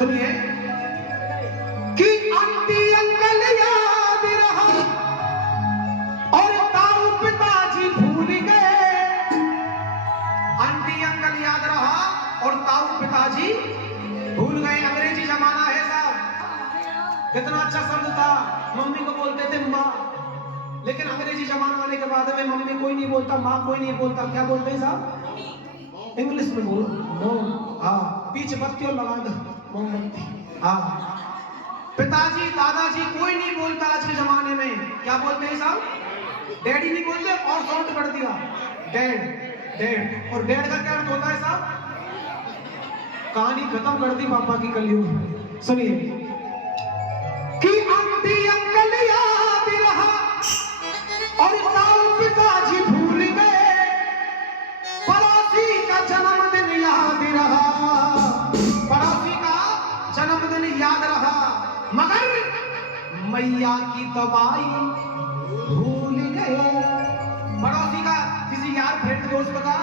सुनिए कि aunty uncle याद रहा और ताऊ पिताजी भूल गए। आंटी अंकल याद रहा और ताऊ पिताजी भूल गए। अंग्रेजी जमाना है साहब, कितना अच्छा शब्द था। मम्मी को बोलते थे माँ, लेकिन अंग्रेजी जमाना आने के बाद में मम्मी कोई नहीं बोलता, माँ कोई नहीं बोलता, क्या बोलते हैं साहब? इंग्लिश में बोलो मॉम। हाँ, पीछे बत्ती और लगा दो मोमबत्ती। हाँ, पिताजी दादाजी कोई नहीं बोलता आज के जमाने में। क्या बोलते हैं साहब? डैडी नहीं बोलते, और शॉर्ट कर दिया डैड। डैड, और डैड का क्या अर्थ होता है साहब? कहानी खत्म कर दी पापा की कलयुग में। सुनिए कि आंटी अंकल याद रहा और ताऊ पिताजी भूल गए। पड़ोसी का जन्मदिन याद रहा, पड़ोसी का जन्मदिन याद रहा, मगर मैया की दवाई भूल गए। पड़ोसी का किसी यार फ्रेंड दोस्त का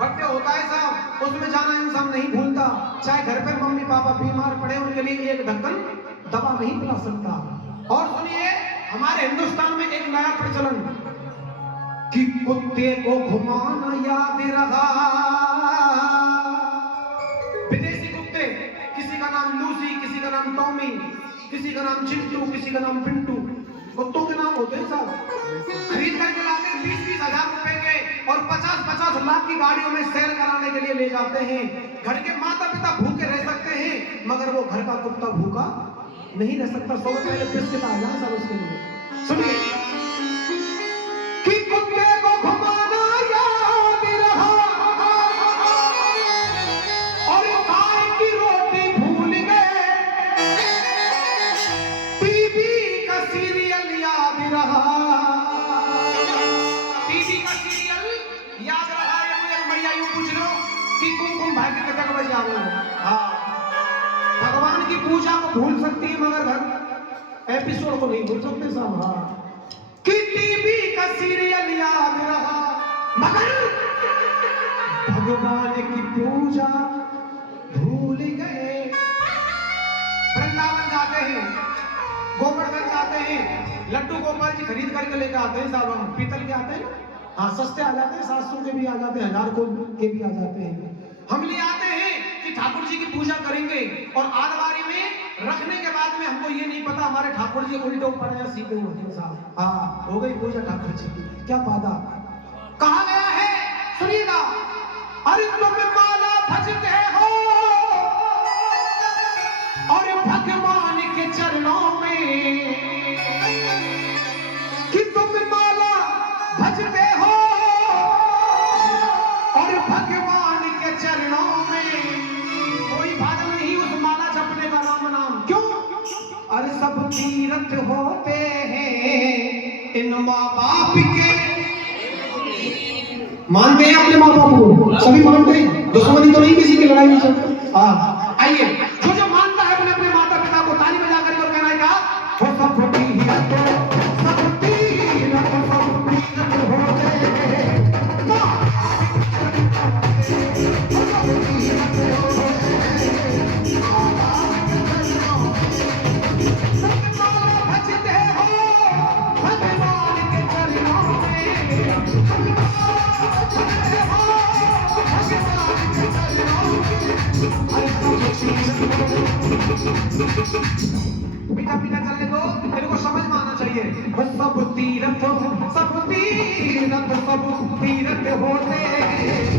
बर्थडे होता है साहब, उसमें जाना इंसान नहीं भूलता। चाहे घर पे मम्मी पापा बीमार पड़े, उनके लिए एक ढक्कन दवा नहीं पिला सकता। और सुनिए, हमारे हिंदुस्तान में एक नया प्रचलन कि कुत्ते को घुमाना याद रहा। विदेशी कुत्ते, किसी का नाम लूसी, किसी का नाम टॉमी, किसी का नाम चिंटू, किसी का नाम पिंटू, कुत्तों के नाम होते हैं साहब। खरीद करके लाते 20-20 हजार रुपए के और 50-50 लाख की गाड़ियों में सैर कराने के लिए ले जाते हैं। घर के माता पिता भूखे रह सकते हैं, मगर वो घर का कुत्ता भूखा नहीं रह सकता। 100 रुपए के बिस्किट आ जाए सब उसके लिए। सुनिए कि कुत्ते को घुमाना याद रहा और गाय की रोटी भूल गए। टीवी का सीरियल याद रहा, टीवी का सीरियल याद रहा। या भैया यूं पूछ लो कि कुमकुम भाग्य कितने बजे आ गए? हाँ, भगवान की पूजा को भूल सकती है मगर घर एपिसोड को नहीं भूल सकते साहब। हाँ, कि टीवी का सीरियल याद रहा, मगर भगवान की पूजा भूल गए। वृंदावन जाते हैं, गोवर्धन जाते हैं, लड्डू गोपाल जी खरीद करके लेकर आते हैं साहब। हम पीतल के आते हैं ना, हाँ सस्ते आ जाते हैं, 700 के भी आ जाते हैं, 1000 के भी आ जाते हैं। हम ले आते हैं कि ठाकुर जी की पूजा करेंगे, और आलमारी में रखने के बाद में हमको ये नहीं पता हमारे ठाकुर जी उल्टे ऊपर या सीधे होते हैं साहब। हाँ, हो गई पूजा ठाकुर जी की, क्या फायदा? कहा गया है, सुनिएगा, अरे तुम माला भजते हो और भगवान के चरणों में, कि तुम माला भजते हो और भगवान के चरणों में कोई भाग नहीं उस माला जपने का राम नाम। क्यों? अरे सब तीर्थ होते हैं इन माँ बाप के। मानते हैं अपने माँ बाप को? सभी मानते हैं, दुश्मनी तो नहीं किसी की, लड़ाई नहीं चलती। हाँ, आइए, जो मानता है अपने अपने माता पिता को ताली बजा करके और कहना है क्या? वो सब तीर्थ होते हैं। पीटा पीटा चलने को तेरे को समझ में आना चाहिए। सब तीर्थ होते हैं।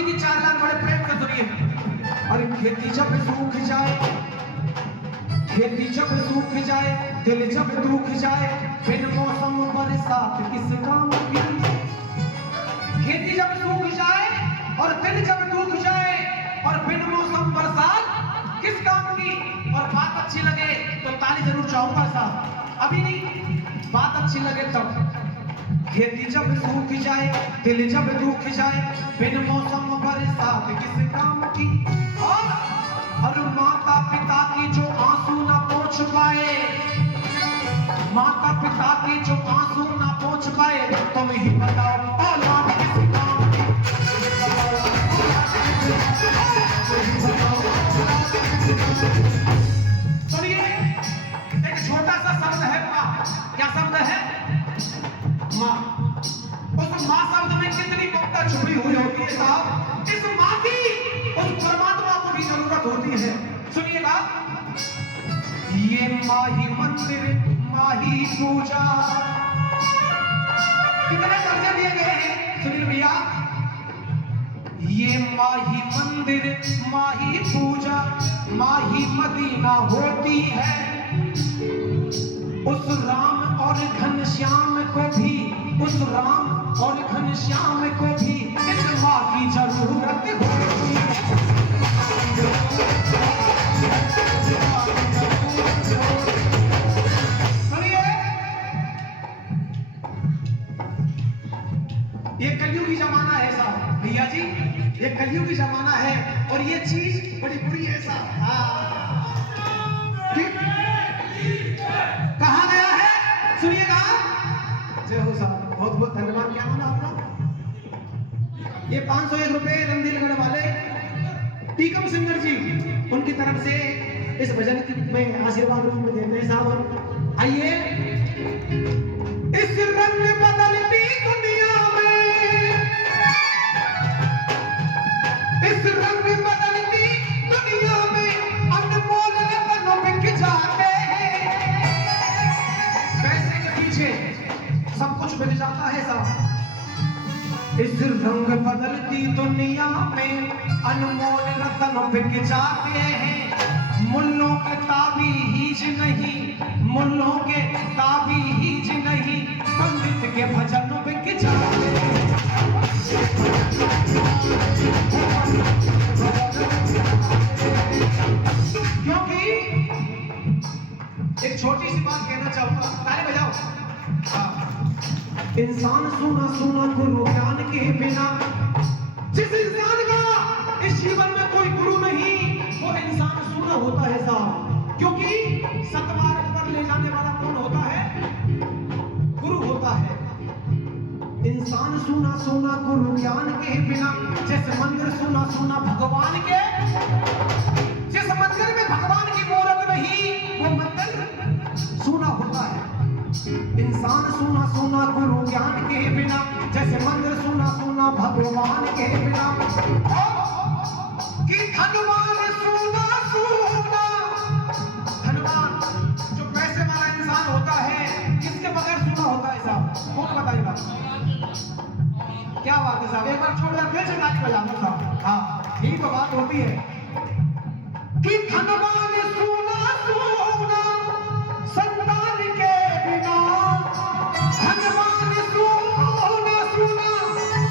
स्वामी की 4 लाख बड़े प्रेम से सुनिए। अरे खेती जब सूख जाए, खेती जब सूख जाए, दिल जब दुख जाए, बिन मौसम बरसात किस काम की। खेती जब सूख जाए और दिल जब दुख जाए और बिन मौसम बरसात किस काम की। और बात अच्छी लगे तो ताली जरूर चाहूंगा साहब, अभी नहीं, बात अच्छी लगे तब। खेती जब सूख जाए, दिल जब दुख जाए, बिन मौसम बरसात किस काम की। और माता पिता की जो आंसू ना पोंछ पाए, माता पिता की जो आंसू ना पोंछ पाए, तुम ही बताओ औलाद किस काम की। सुनिए, एक छोटा सा शब्द है माँ। क्या शब्द है? माँ। उस माँ शब्द में कितनी ममता छुपी हुई होती है साहब। इस माँ की उस परमात्मा को भी जरूरत होती है। सुनिएगा, ये माँ ही मंदिर, माँ ही पूजा। कितने दर्जे दिए गए हैं सुनील भैया। ये माँ ही मंदिर, माँ ही पूजा, माँ ही मदीना होती है। उस राम और घनश्याम को भी, उस राम और घनश्याम को भी इस माँ की जरूरत होती है। सुनिए, ये कलयुगी जमाना है साहब भैया जी, ये कलयुगी जमाना है और ये चीज बड़ी बुरी है साहब। ठीक कहा गया है, सुनिएगा। जय हो साहब, बहुत बहुत धन्यवाद। क्या नाम है आपका? ये 501 रुपए रंदीलगढ़ वाले टीकम सिंगर जी, उनकी तरफ से इस भजन में आशीर्वाद रूप में देते हैं साहब। आइए। इस रंग बदलती दुनिया में, इस रंग बदलती दुनिया में अनमोल रत्न बिक जाते हैं। पैसे के पीछे सब कुछ बिक जाता है साहब। इस रंग बदलती दुनिया में अनमोल रत्न बिक जाते हैं। मुल्लों के ताबीज नहीं, मुल्लों के ताबीज नहीं, पंडित के भजन बिक जाते हैं। क्योंकि एक छोटी सी बात कहना चाहूंगा, ताली बजाओ। इंसान सुना सुना गुरु ज्ञान के बिना, जिस इंसान का इस जीवन में कोई गुरु नहीं, वो इंसान सुना होता है साहब। क्योंकि सतमार्ग पर ले जाने वाला कौन होता है? गुरु होता है। इंसान सुना सुना गुरु ज्ञान के बिना, जिस मंदिर सुना सुना भगवान के, जिस मंदिर में भगवान की मूर्त नहीं, वो मंदिर सुना होता है। इंसान सुना सुना गुरु ज्ञान के बिना, जैसे मंदिर सुना सुना भगवान के बिना। कि धनवान सुना सुना, धनवान जो पैसे वाला इंसान होता है, किसके बगैर सुना होता है साहब? कौन बताएगा? क्या बात है साहब, एक बार छोड़कर फिर से नाच बजाना साहब। हाँ, यही तो बात होती है कि धनवान सुना सुना संतान के बिना, धनवान सुना सुना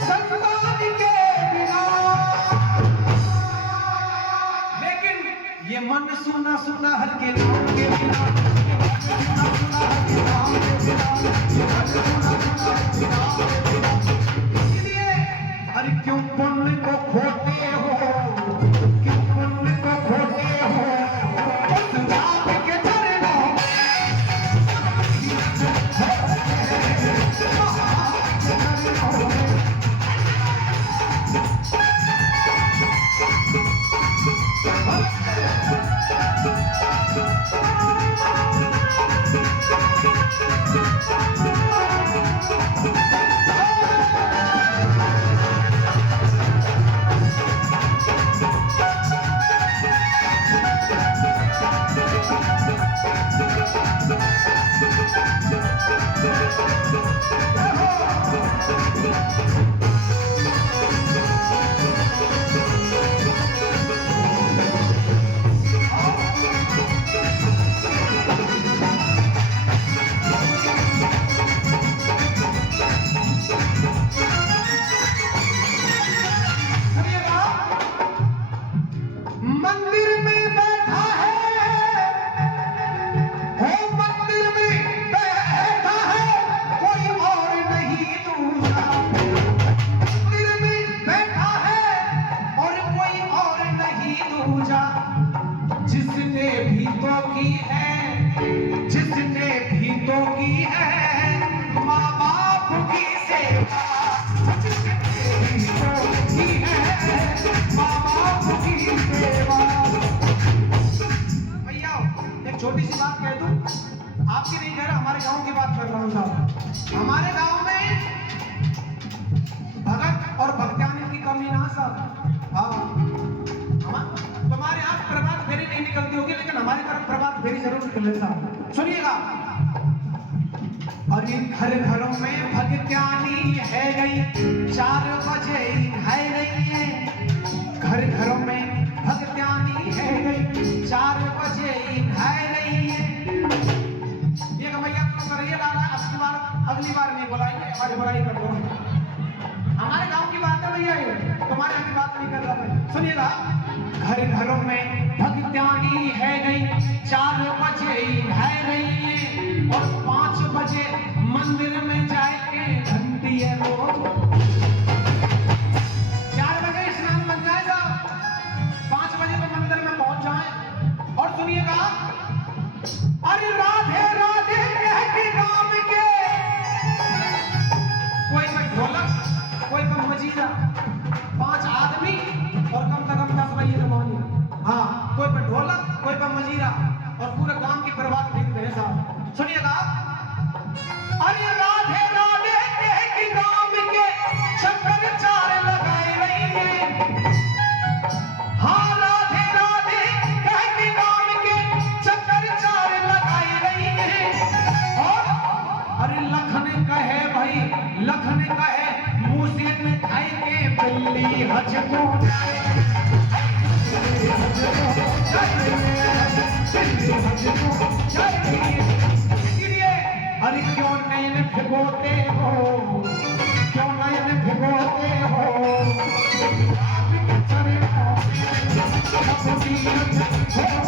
संतान के बिना। लेकिन ये मन सुना सुना हर के नाम के बिना, सुना सुना हर के नाम के बिना, सुना सुना हर के नाम के बिना। इसलिए अरे क्यों पुण्य को खोते हो, क्यों पुण्य को खोते हो, उस रात के चरणों में। पूजा जिसने भी तो की है, जिसने भी तो की है माँ बाप की सेवा, जिसने भी तो की है माँ बाप की सेवा। भैया एक छोटी सी बात कह दूं, आपकी नहीं कह रहा, हमारे गांव की बात कर रहा हूं साहब। हमारे गांव में भगत और भक्त्यानी की कमी ना साहब। हाँ, तुम्हारे यहाँ प्रभात फेरी नहीं निकलती होगी, लेकिन हमारी तरफ प्रभात फेरी जरूर निकले साहब। सुनिएगा, और इन घर घरों में भक्त्यानी है गई, 4 बजे है गई है। घर घरों में भक्त्यानी है गई, 4 बजे है गई है। ये भैया तुम करिए लाला, अगली बार नहीं बुलाएंगे, आज बुराई कर दो। हमारे गांव की बात है भैया, ये तुम्हारे यहाँ की बात नहीं कर रहा मैं। सुनिएगा, घर घरों में भक्त्यानी है गई, 4 बजे है गई है। और 5 बजे मंदिर में जाके घंटी है रोज। 4 बजे स्नान बन जाएगा, 5 बजे तो मंदिर में पहुंच जाए। और सुनिएगा, अरे राधे राधे कह के गाँव के कोई ढोलक, कोई मजीरा, 5 आदमी और कम से कम 10 भैया जमानी। हाँ, कोई पर ढोलक, कोई पर मजीरा, और पूरे गांव की बर्बाद नहीं रहे साहब। सुनिएगा, अरे राधे राधे कह के गांव के शंकर 4 लगाए रही है। हाँ, राधे राधे कह के गांव के शंकर 4 लगाए रही है। और अरे लखन कहे भाई, लखन कहे मूसे में खाई के बिल्ली हज को इसलिए अरे क्यों नयन भिगोते हो, क्यों नयन भिगोते हो, आपके चरणों में